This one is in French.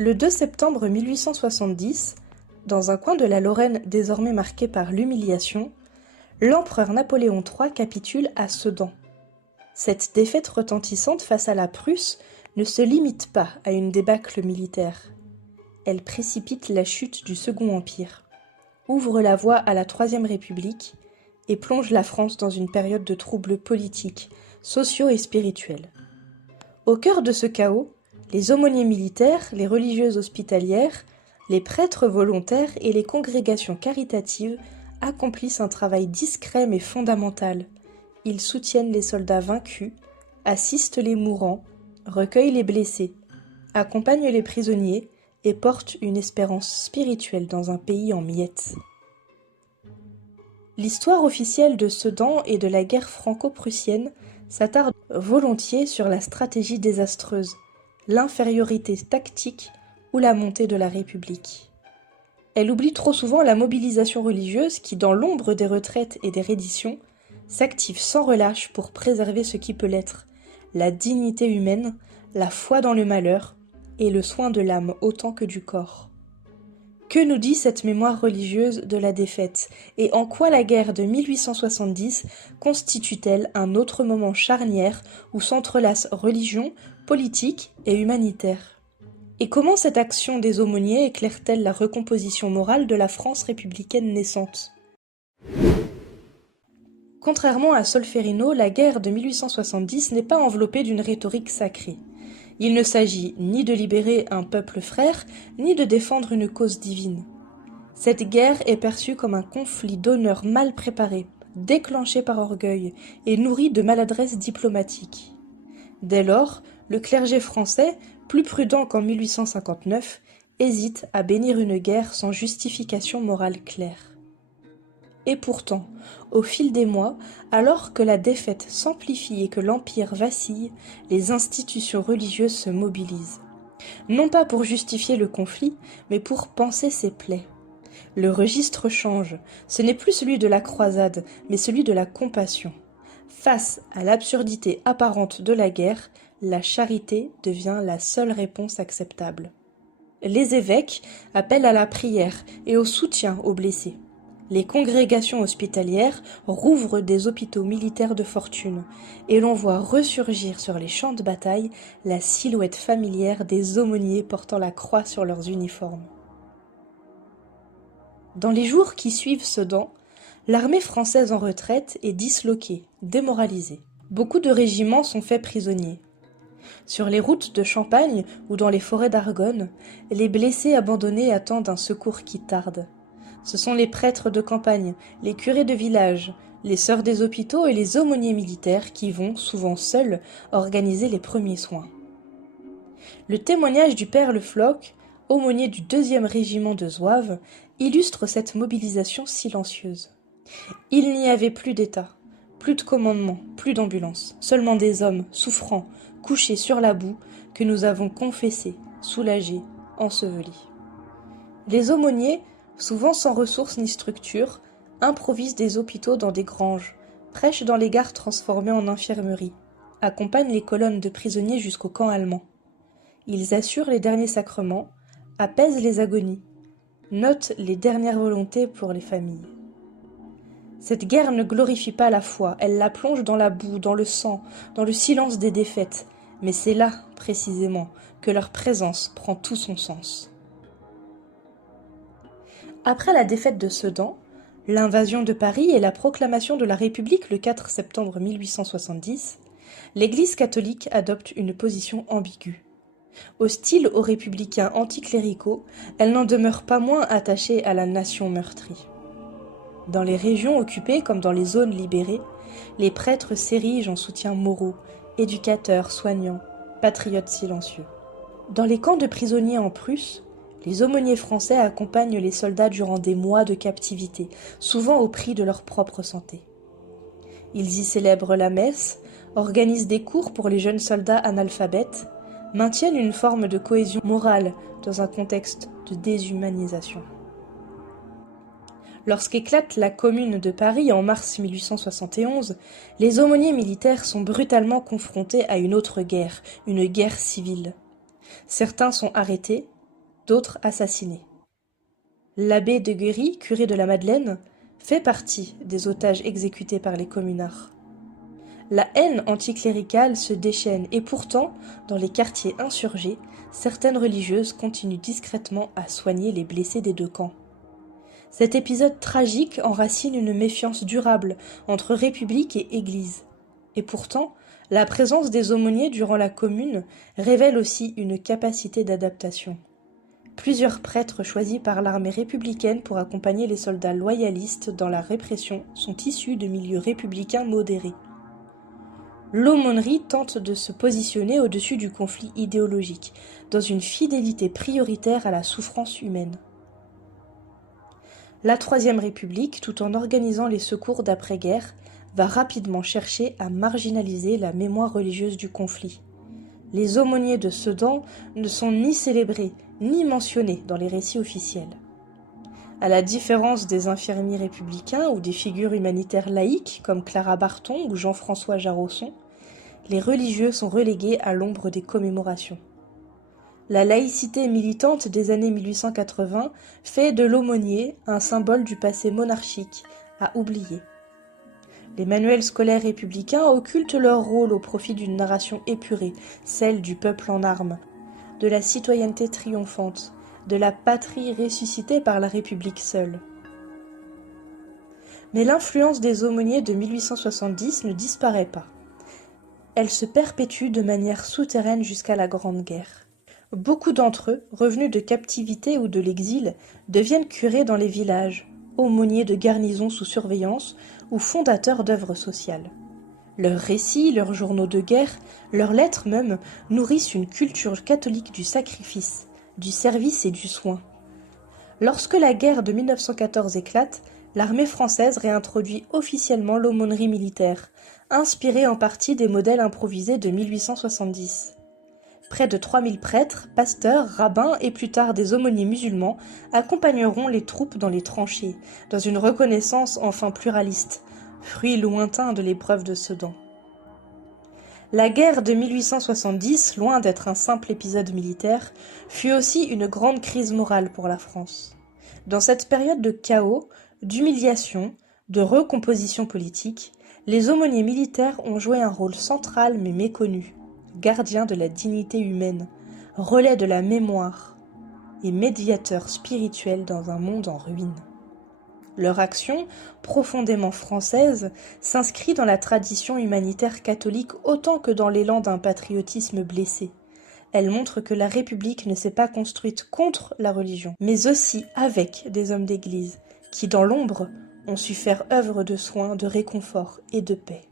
Le 2 septembre 1870, dans un coin de la Lorraine désormais marqué par l'humiliation, l'empereur Napoléon III capitule à Sedan. Cette défaite retentissante face à la Prusse ne se limite pas à une débâcle militaire. Elle précipite la chute du Second Empire, ouvre la voie à la Troisième République et plonge la France dans une période de troubles politiques, sociaux et spirituels. Au cœur de ce chaos, les aumôniers militaires, les religieuses hospitalières, les prêtres volontaires et les congrégations caritatives accomplissent un travail discret mais fondamental. Ils soutiennent les soldats vaincus, assistent les mourants, recueillent les blessés, accompagnent les prisonniers et portent une espérance spirituelle dans un pays en miettes. L'histoire officielle de Sedan et de la guerre franco-prussienne s'attarde volontiers sur la stratégie désastreuse, l'infériorité tactique ou la montée de la République. Elle oublie trop souvent la mobilisation religieuse qui, dans l'ombre des retraites et des redditions, s'active sans relâche pour préserver ce qui peut l'être, la dignité humaine, la foi dans le malheur et le soin de l'âme autant que du corps. Que nous dit cette mémoire religieuse de la défaite et en quoi la guerre de 1870 constitue-t-elle un autre moment charnière où s'entrelacent religion, politique et humanitaire? Et comment cette action des aumôniers éclaire-t-elle la recomposition morale de la France républicaine naissante? Contrairement à Solferino, la guerre de 1870 n'est pas enveloppée d'une rhétorique sacrée. Il ne s'agit ni de libérer un peuple frère, ni de défendre une cause divine. Cette guerre est perçue comme un conflit d'honneur mal préparé, déclenché par orgueil et nourri de maladresse diplomatique. Dès lors, le clergé français, plus prudent qu'en 1859, hésite à bénir une guerre sans justification morale claire. Et pourtant, au fil des mois, alors que la défaite s'amplifie et que l'Empire vacille, les institutions religieuses se mobilisent. Non pas pour justifier le conflit, mais pour panser ses plaies. Le registre change, ce n'est plus celui de la croisade, mais celui de la compassion. Face à l'absurdité apparente de la guerre, la charité devient la seule réponse acceptable. Les évêques appellent à la prière et au soutien aux blessés. Les congrégations hospitalières rouvrent des hôpitaux militaires de fortune, et l'on voit ressurgir sur les champs de bataille la silhouette familière des aumôniers portant la croix sur leurs uniformes. Dans les jours qui suivent Sedan, l'armée française en retraite est disloquée, démoralisée. Beaucoup de régiments sont faits prisonniers. Sur les routes de Champagne ou dans les forêts d'Argonne, les blessés abandonnés attendent un secours qui tarde. Ce sont les prêtres de campagne, les curés de village, les sœurs des hôpitaux et les aumôniers militaires qui vont, souvent seuls, organiser les premiers soins. Le témoignage du père Le Floch, aumônier du 2e régiment de Zouaves, illustre cette mobilisation silencieuse. Il n'y avait plus d'État, plus de commandement, plus d'ambulance, seulement des hommes souffrants, couchés sur la boue, que nous avons confessés, soulagés, ensevelis. Les aumôniers, souvent sans ressources ni structure, improvisent des hôpitaux dans des granges, prêchent dans les gares transformées en infirmeries, accompagnent les colonnes de prisonniers jusqu'au camp allemand. Ils assurent les derniers sacrements, apaisent les agonies, notent les dernières volontés pour les familles. Cette guerre ne glorifie pas la foi, elle la plonge dans la boue, dans le sang, dans le silence des défaites, mais c'est là, précisément, que leur présence prend tout son sens. Après la défaite de Sedan, l'invasion de Paris et la proclamation de la République le 4 septembre 1870, l'Église catholique adopte une position ambiguë. Hostile aux républicains anticléricaux, elle n'en demeure pas moins attachée à la nation meurtrie. Dans les régions occupées comme dans les zones libérées, les prêtres s'érigent en soutiens moraux, éducateurs, soignants, patriotes silencieux. Dans les camps de prisonniers en Prusse, les aumôniers français accompagnent les soldats durant des mois de captivité, souvent au prix de leur propre santé. Ils y célèbrent la messe, organisent des cours pour les jeunes soldats analphabètes, maintiennent une forme de cohésion morale dans un contexte de déshumanisation. Lorsqu'éclate la Commune de Paris en mars 1871, les aumôniers militaires sont brutalement confrontés à une autre guerre, une guerre civile. Certains sont arrêtés, d'autres assassinés. L'abbé de Guéry, curé de la Madeleine, fait partie des otages exécutés par les communards. La haine anticléricale se déchaîne et pourtant, dans les quartiers insurgés, certaines religieuses continuent discrètement à soigner les blessés des deux camps. Cet épisode tragique enracine une méfiance durable entre République et Église. Et pourtant, la présence des aumôniers durant la Commune révèle aussi une capacité d'adaptation. Plusieurs prêtres choisis par l'armée républicaine pour accompagner les soldats loyalistes dans la répression sont issus de milieux républicains modérés. L'aumônerie tente de se positionner au-dessus du conflit idéologique, dans une fidélité prioritaire à la souffrance humaine. La Troisième République, tout en organisant les secours d'après-guerre, va rapidement chercher à marginaliser la mémoire religieuse du conflit. Les aumôniers de Sedan ne sont ni célébrés, ni mentionnés dans les récits officiels. À la différence des infirmiers républicains ou des figures humanitaires laïques comme Clara Barton ou Jean-François Jarrosson, les religieux sont relégués à l'ombre des commémorations. La laïcité militante des années 1880 fait de l'aumônier un symbole du passé monarchique à oublier. Les manuels scolaires républicains occultent leur rôle au profit d'une narration épurée, celle du peuple en armes, de la citoyenneté triomphante, de la patrie ressuscitée par la République seule. Mais l'influence des aumôniers de 1870 ne disparaît pas. Elle se perpétue de manière souterraine jusqu'à la Grande Guerre. Beaucoup d'entre eux, revenus de captivité ou de l'exil, deviennent curés dans les villages, aumôniers de garnison sous surveillance ou fondateurs d'œuvres sociales. Leurs récits, leurs journaux de guerre, leurs lettres même, nourrissent une culture catholique du sacrifice, du service et du soin. Lorsque la guerre de 1914 éclate, l'armée française réintroduit officiellement l'aumônerie militaire, inspirée en partie des modèles improvisés de 1870. Près de 3000 prêtres, pasteurs, rabbins et plus tard des aumôniers musulmans accompagneront les troupes dans les tranchées, dans une reconnaissance enfin pluraliste, fruit lointain de l'épreuve de Sedan. La guerre de 1870, loin d'être un simple épisode militaire, fut aussi une grande crise morale pour la France. Dans cette période de chaos, d'humiliation, de recomposition politique, les aumôniers militaires ont joué un rôle central mais méconnu, gardien de la dignité humaine, relais de la mémoire et médiateur spirituel dans un monde en ruine. Leur action, profondément française, s'inscrit dans la tradition humanitaire catholique autant que dans l'élan d'un patriotisme blessé. Elle montre que la République ne s'est pas construite contre la religion, mais aussi avec des hommes d'Église, qui, dans l'ombre, ont su faire œuvre de soin, de réconfort et de paix.